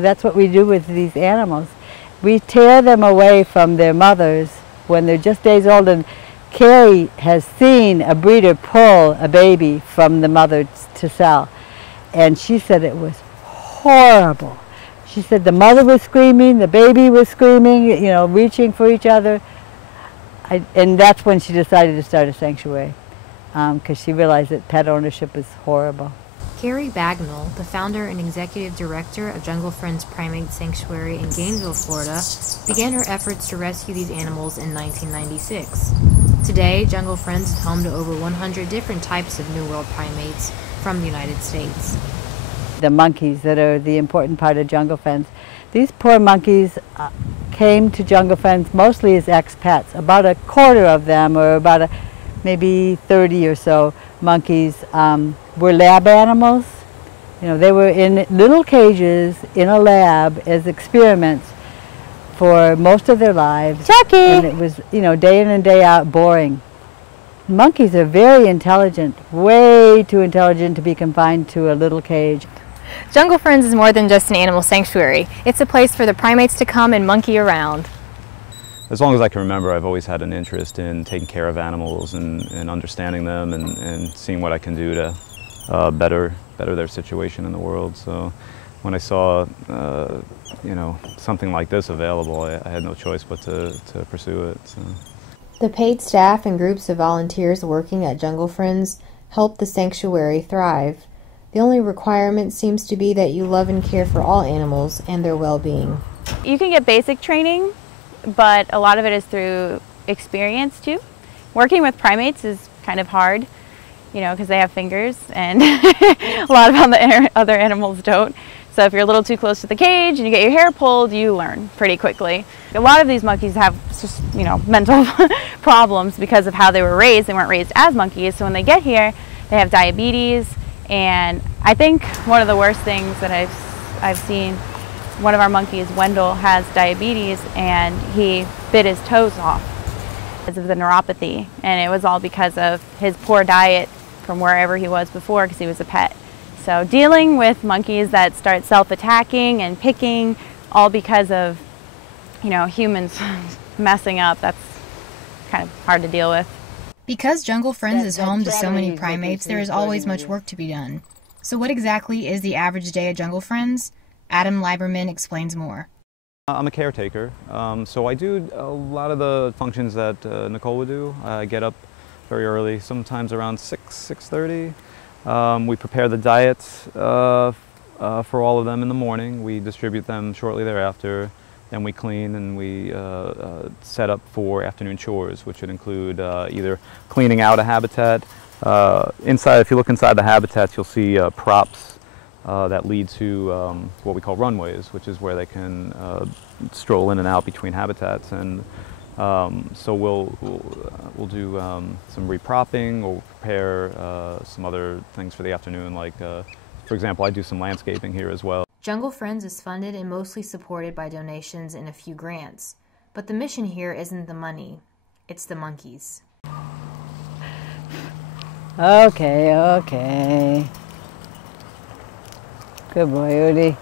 That's what we do with these animals. We tear them away from their mothers when they're just days old, and Carrie has seen a breeder pull a baby from the mother to sell, and she said it was horrible. She said the mother was screaming, the baby was screaming, you know, reaching for each other. And that's when she decided to start a sanctuary, because she realized that pet ownership is horrible. Carrie Bagnall, the founder and executive director of Jungle Friends Primate Sanctuary in Gainesville, Florida, began her efforts to rescue these animals in 1996. Today, Jungle Friends is home to over 100 different types of New World primates from the United States. The monkeys that are the important part of Jungle Friends. These poor monkeys came to Jungle Friends mostly as expats. About a quarter of them, or about maybe 30 or so monkeys, were lab animals. You know, they were in little cages in a lab as experiments for most of their lives. Chucky! And it was, you know, day in and day out boring. Monkeys are very intelligent, way too intelligent to be confined to a little cage. Jungle Friends is more than just an animal sanctuary. It's a place for the primates to come and monkey around. As long as I can remember, I've always had an interest in taking care of animals and understanding them and seeing what I can do to better their situation in the world. So when I saw you know, something like this available, I had no choice but to pursue it. So. The paid staff and groups of volunteers working at Jungle Friends help the sanctuary thrive. The only requirement seems to be that you love and care for all animals and their well-being. You can get basic training, but a lot of it is through experience too. Working with primates is kind of hard, you know, because they have fingers and a lot of other animals don't. So if you're a little too close to the cage and you get your hair pulled, you learn pretty quickly. A lot of these monkeys have just, you know, mental problems because of how they were raised. They weren't raised as monkeys, so when they get here, they have diabetes. And I think one of the worst things that I've seen, one of our monkeys, Wendell, has diabetes, and he bit his toes off because of the neuropathy, and it was all because of his poor diet from wherever he was before, because he was a pet. So dealing with monkeys that start self-attacking and picking, all because of, you know, humans messing up, that's kind of hard to deal with. Because Jungle Friends is home to so many primates, there is always much work to be done. So what exactly is the average day at Jungle Friends? Adam Lieberman explains more. I'm a caretaker, so I do a lot of the functions that Nicole would do. I get up very early, sometimes around 6:30. We prepare the diets for all of them in the morning. We distribute them shortly thereafter. Then we clean and we set up for afternoon chores, which would include either cleaning out a habitat. Inside, if you look inside the habitats, you'll see props that lead to what we call runways, which is where they can stroll in and out between habitats. And so we'll do some repropping, or prepare some other things for the afternoon, like for example, I do some landscaping here as well. Jungle Friends is funded and mostly supported by donations and a few grants. But the mission here isn't the money, it's the monkeys. Okay. Good boy, Udi.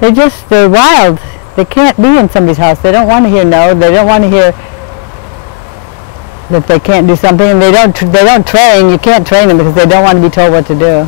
They're wild. They can't be in somebody's house. They don't want to hear no. They don't want to hear that they can't do something. And they don't train. You can't train them because they don't want to be told what to do.